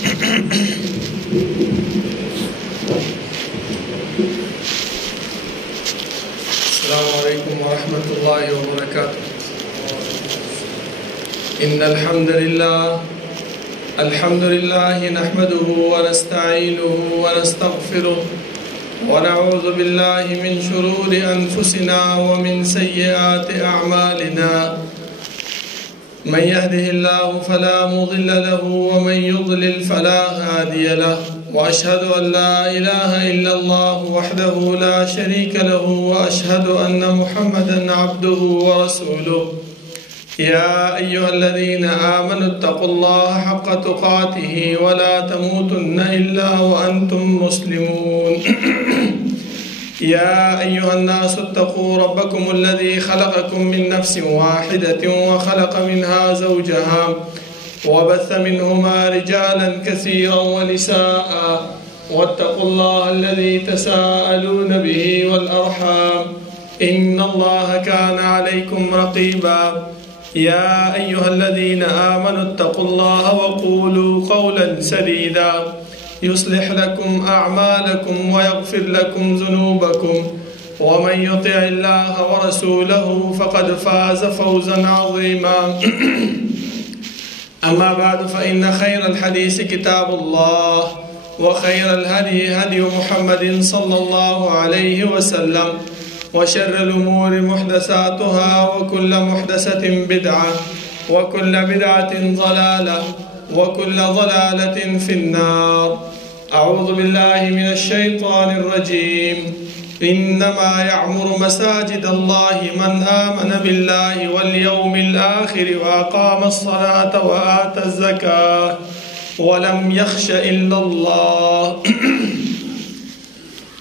السلام عليكم ورحمة الله وبركاته. إن الحمد لله نحمده ونستعينه ونستغفره ونعوذ بالله من شرور أنفسنا ومن سيئات أعمالنا. من يهده الله فلا مضل له ومن يضلل فلا هادي له، وأشهد أن لا إله إلا الله وحده لا شريك له، وأشهد أن محمدا عبده ورسوله. يا أيها الذين آمنوا اتقوا الله حق تقاته ولا تموتن إلا وأنتم مسلمون. يا أيها الناس اتقوا ربكم الذي خلقكم من نفس واحدة وخلق منها زوجها وبث منهما رجالا كثيرا ونساء، واتقوا الله الذي تساءلون به والأرحام إن الله كان عليكم رقيبا. يا أيها الذين آمنوا اتقوا الله وقولوا قولا سديدا يصلح لكم أعمالكم ويغفر لكم ذنوبكم، ومن يطع الله ورسوله فقد فاز فوزا عظيما. أما بعد، فإن خير الحديث كتاب الله، وخير الهدي هدي محمد صلى الله عليه وسلم، وشر الأمور محدثاتها، وكل محدثة بدعة، وكل بدعة ضلالة، وكل ضلالة في النار. أعوذ بالله من الشيطان الرجيم. إنما يعمر مساجد الله من آمن بالله واليوم الآخر وأقام الصلاة وآتى الزكاة ولم يخش إلا الله.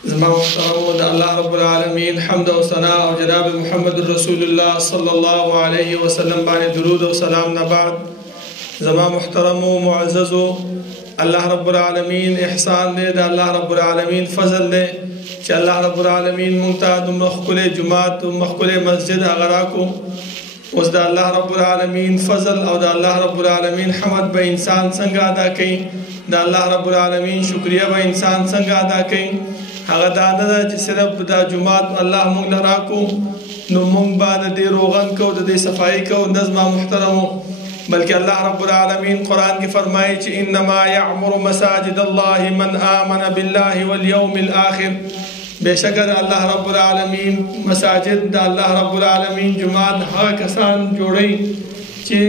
زما محترم دا الله رب العالمین حمد و ثنا او جناب محمد رسول الله صلی الله علیه وسلم باندې درود او سلام نه بعد، زما محترم و معزز الله رب العالمین احسان دے، دا الله رب العالمین فضل دے چې الله رب العالمین مونږ ته د مخکله جمعات او مخکله مسجد هغه راکو. اوس دا الله رب العالمین فضل او دا الله رب العالمین حمد به انسان څنګه ادا کوي، دا الله رب العالمین شکریا به انسان څنګه ادا کوي. هغه دا نه ده چې صرف دا جمعات الله مونږ نه راکو نو مونږ به د دې روغن کو، د دې صفایي کو، نظم محترمو، بلکې الله رب العالمین قرآن کې فرمایي چې انما يعمر مساجد الله من آمن بالله واليوم الآخر. بشکر الله رب العالمین مساجد د الله رب العالمین جمعات هغه کسان جوړي چې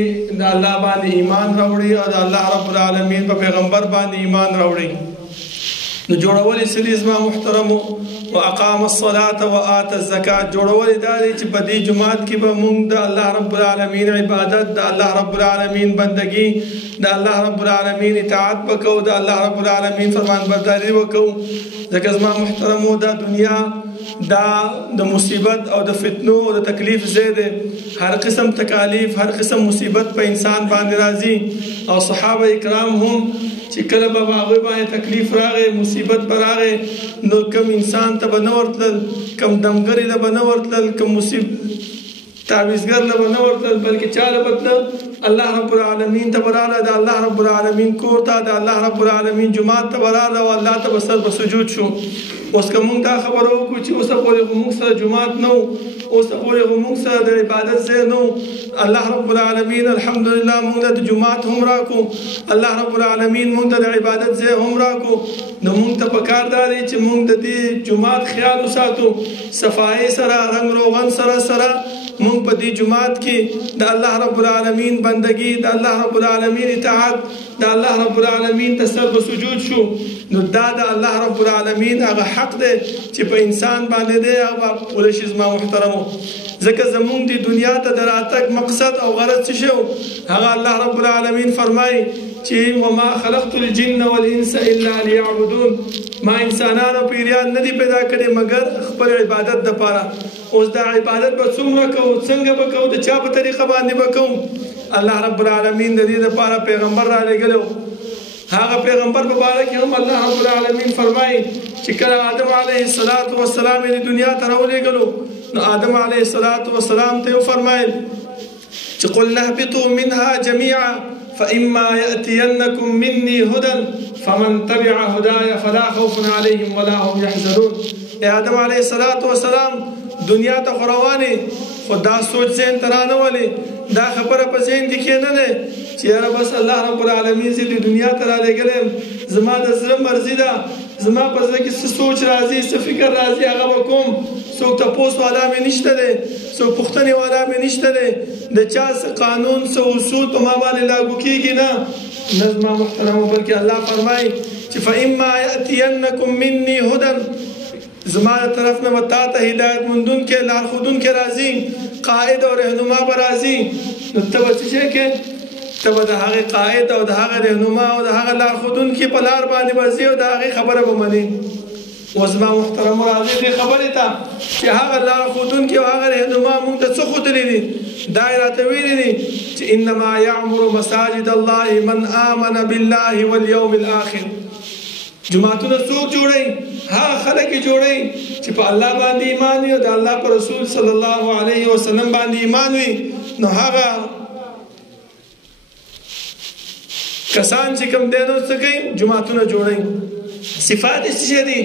د الله باندې ایمان راوړي او د الله رب العالمین په پیغمبر باندې ایمان راوړي. نو جوړول سلی زما محترمو واقام الصلاه واتى الزکات، جوړول دا چې په دې جمعات کې به موږ د الله رب العالمین عبادت، د الله رب العالمین بندگی، د الله رب العالمین اطاعت وکړو، د الله رب العالمین فرمانبرداري وکړو. ځکه زما محترمو دا دنیا دا د مصیبت او د فتنو او د تکلیف زیاده، هر قسم تکالیف، هر قسم مصیبت په انسان باندې راځي. او صحابه کرام هم چې کله به هغه باندې تکلیف راغی، مصیبت پر راغی، نو کم انسان ته به نه ورتلل، کم دمګری له به نه ورتلل، کم تعویذګر له به نه ورتلل، بلکې چا له به الله رب العالمین ته براله، د الله رب العالمین کور ته، د الله رب العالمین جماعت ته براله او الله ته بسر په سجود شو. اوس که موږ دا خبره وکړو چې اوسه پورې موږ سره جماعت نه و، اوسه پورې موږ سره د عبادت ځای نه و، الله رب العالمین الحمدلله موږ ته د جماعت هم راکو، الله رب العالمین موږ ته د عبادت ځای هم راکو. نو موږ ته پکار دا دی چې موږ د دې جماعت خیال وساتو، صفایي سره، رنګ روغن سره مونږ په دې جماعت کې د الله رب العالمین بندگی، د الله رب العالمین اطاعت، د الله رب العالمین ته سر په سجود شو. نو دا د الله رب العالمین هغه حق دی چې په انسان باندې دی هغه پوره شي. زما محترمو، ځکه زمونږ د دنیا ته د راتګ مقصد او غرض څه شو، هغه الله رب العالمین فرمایي چې وما خلقت الجن والانس الا ليعبدون، ما انسانان او پیریان نه دي پیدا کړي مگر خپل عبادت د پاره. اوس دا عبادت به څومره کوو، څنګه به کوو، د چا په طریقه باندې به کوو؟ الله رب العالمین د دې لپاره پیغمبر را لېږلو. هغه پیغمبر په باره کې هم الله رب العالمین فرمایي چې کله آدم علیه السلام د دنیا ته راولېږلو، نو آدم علیه السلام ته فرمایل چې قلنا اهبطوا منها جميعا فإما يأتينكم مني هدى فمن تبع هدايا فلا خوف عليهم ولا هم يحزنون. آدم علیه السلام دنیا ته روانې خو دا سوچ ذهن ته رانولې، دا خبره په ذهن کې کېنلې چې یاره بس الله رب العالمین زه دې دنیا ته رالېږلی یم، زما د زړه مرضي ده، زما په زړه کې څه سوچ راځي څه فکر راځي هغه به کوم. څوک تپوس والا مې نشته دی، څوک پوښتنې والا مې نشته دی، د چا څه قانون څه اصول په ما باندې لاګو کېږي نه. زما محترمو بلکې الله فرمایي چې فإما يأتينكم مني هدى، زما طرف نه وتا ته هدایت مندون کې لارښودون کې راځي، قائد او رهنما به راځي، نو ته به څه شی کې ته به د هغې قائد او د هغه رهنما او د هغه لارښودون کې په لار باندې به ځې او د هغې خبره به منې. اوس زما محترمو راځئ دې خبرې ته چې هغه لارښودونکي او هغه رهنما موږ ته څه ښودلي دي. دا یې راته ویلي دي چې انما یعمر مساجد الله من آمن بالله والیوم الآخر. جماعتونه څوک جوړوي؟ هغه خلک یې جوړوي چې په الله باندې ایمان وي او د الله په رسول صلی الله علیه وسلم باندې ایمان وي. نو هغه کسان چې کوم دی نو څه کوي؟ جماعتونه جوړوي. صفات یې څه دي؟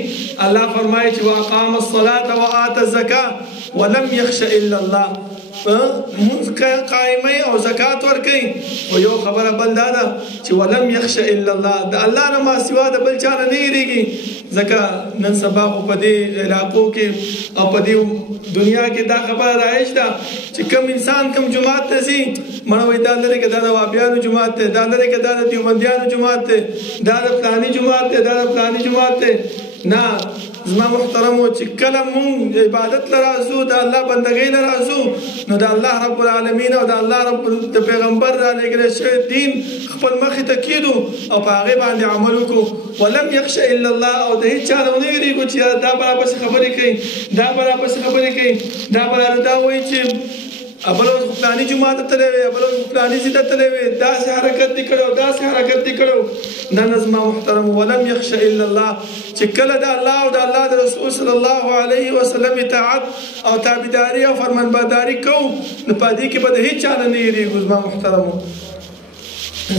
الله فرمایي چې واقام الصلاة وآت الزکاة ولم یخش الا الله. مونږ قائمه او زکات ورکوي، او یو خبره بل دا ده چې ولم یخش الا الله، د الله نه ما سوا د بل چا نه یېرېږي. ځکه نن سبا خو په دې علاقو کې او په دې دنیا کې دا خبره رایج ده چې کوم انسان کوم جماعت ته ځي مړه وایي دا لرې که دا د وهابیانو جماعت دی، دا لرې که دا د دیوبندیانو جماعت دی، دا د فلاني جماعت دی، دا د فلاني جماعت دی. نه زما محترمو چې کله مونږ عبادت له راځو د الله بندګۍ له راځو نو د الله رب العالمین او د الله رب د پیغمبر رالېږلی شوی دین خپل مخې ته کېدو او په هغې باندې عمل وکړو. ولم یخش الا الله، او د هېڅ چا نه ونه وېرېږو چې دا به راپسې خبرې کوي، دا به راپسې خبرې کوي، دا به راته دا وایي چې بل ورځ فلاني جومات ته تللی وې، بل ورځ فلاني ځای ته تللی وې، داسې حرکت دې کړی او داسې حرکت دې کړی. نه نه زما محترم، ولم یخش الا الله، چې کله د الله او د الله د رسول صلی الله علیه وسلم اطاعت او تابعداري او فرمانبرداري کوو نو په دې کې به د هېڅ چا نه یېرېږو. زما محترمو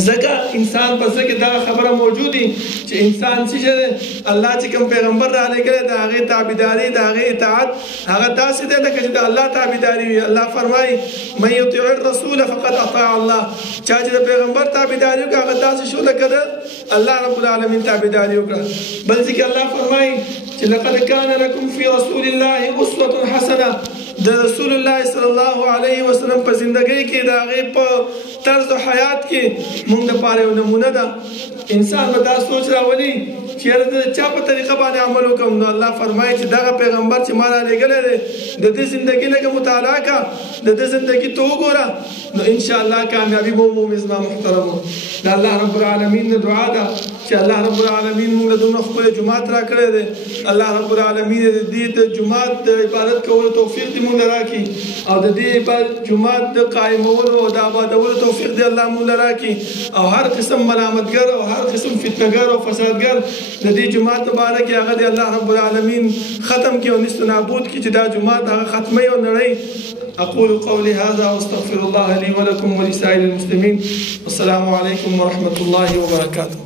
ځکه انسان په زړه کې دغه خبره موجود وي چې انسان څه شی دی، الله چې کوم پیغمبر رالېږلی د هغې تابعداري د هغې اطاعت هغه داسې دی لکه چې د الله تابعداري وي. الله فرمایي من یطیع الرسول فقد اطاع الله، چا چې د پیغمبر تابعداري وکړه هغه داسې شو لکه د الله رب العالمین تابعداري وکړه. بل ځای کې الله فرمایي چې لقد کان لکم فی رسول الله اسوة حسنه، د رسول الله صلی الله علیه وسلم په زندګۍ کې د هغې په طرز و حیات کې موږ دپاره یو نمونه ده. انسان به دا سوچ راولي چې یاره د چا په طریقه باندې عمل وکړم، نو الله فرمایي چې دغه پیغمبر چې ما رالېږلی دی د دې زندګي لږه مطالعه کړه، د دې زندګي ته وګوره، نو انشاءالله کامیابي به ومومې. زما محترمو د الله رب العالمین د دعا ده چې الله رب العالمین موږ له دومره ښکلی جومات راکړی دی. الله رب العالمین د دې د جومات د عبادت کولو توفیق دې موږ له راکړي او د دې جومات د قایمولو او د آبادولو توفیق دې الله موږ له راکړي او هر قسم ملامتګر او هر قسم فتنهګر او فسادګر د دې جومات مبارک کې هغه دې الله رب العالمین ختم کړي او نیست و نابود کړي چې دا جومات هغه ختموي او نړۍ. أقول قولي هذا وأستغفر الله لي ولكم ولسائر المسلمين. والسلام عليكم ورحمة الله وبركاته.